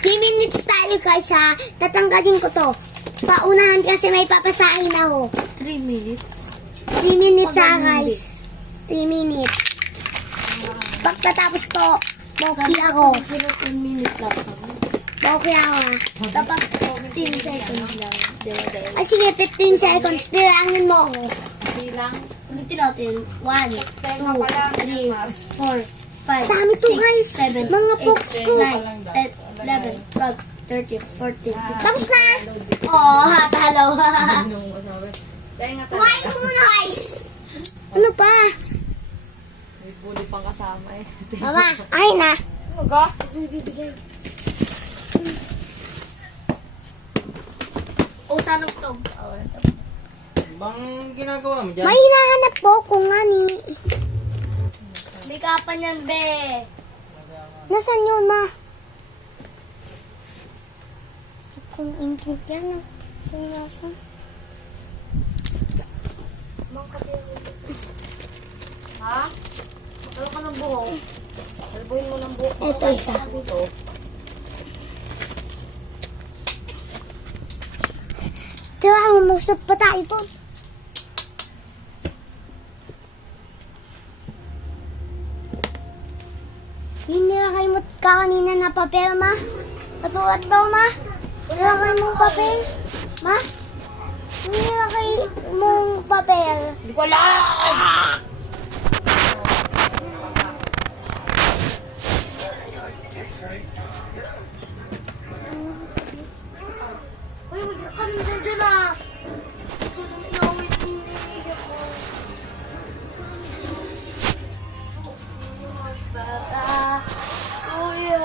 3 minutes tayo guys ha. Tatanggalin ko to. Paunahan kasi may papasahin ako. 3 minutes. 3 minutes ha guys. 3 minutes. Pagkatapos to, boki ako. 10 minutes lang. Boki ako ha. Kapag 15 seconds lang. Ay sige, 15 seconds. Bilangin mo ako. Bilang. Ulitin natin. 1, 2, 3, 4, 5, dami to, 6, guys. 7, Mga 8, books ko. 9, 10, 11, 12, 13, 14, 15. Tapos na. Oo, hatalo. Kaya nga Kumain ko muna guys. Ano pa? May bully pang kasama eh. Mama, ay na. Ano ka? Bibigay. O, sanok to. Bang ginagawa mo dyan? May hinahanap po kung ani. Bikapan yan, be. Nasaan yun, ma? Kung ingkit yan. Kung nasan. Ha? Ano ka ng buhok? Albuhin mo ng buhok. Ito isa. Ito. Diba, umusap pa tayo po. Hindi na kayo kanina na papel, ma. Patulat daw, ma. Wala kayo mong papel. Ma? Hindi na kayo mong papel. Hindi ko alam! Uy, wag na kami dyan, ah. Ikaw na inawit hindi ako. Bata, kuya.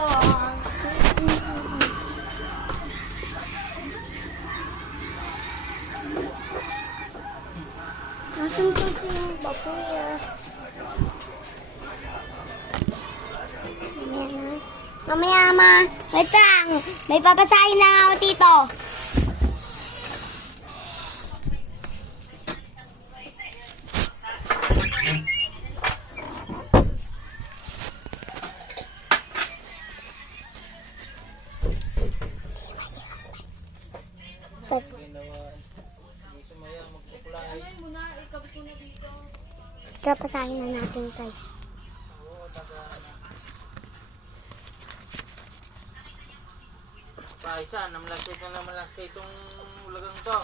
Nasaan po si Bakuya? Mamaya, ma. Wait lang. May papasahin na ako dito. Tapos, papasahin na natin, guys. Paisa, namalasay ka naman lang sa itong ulagang to.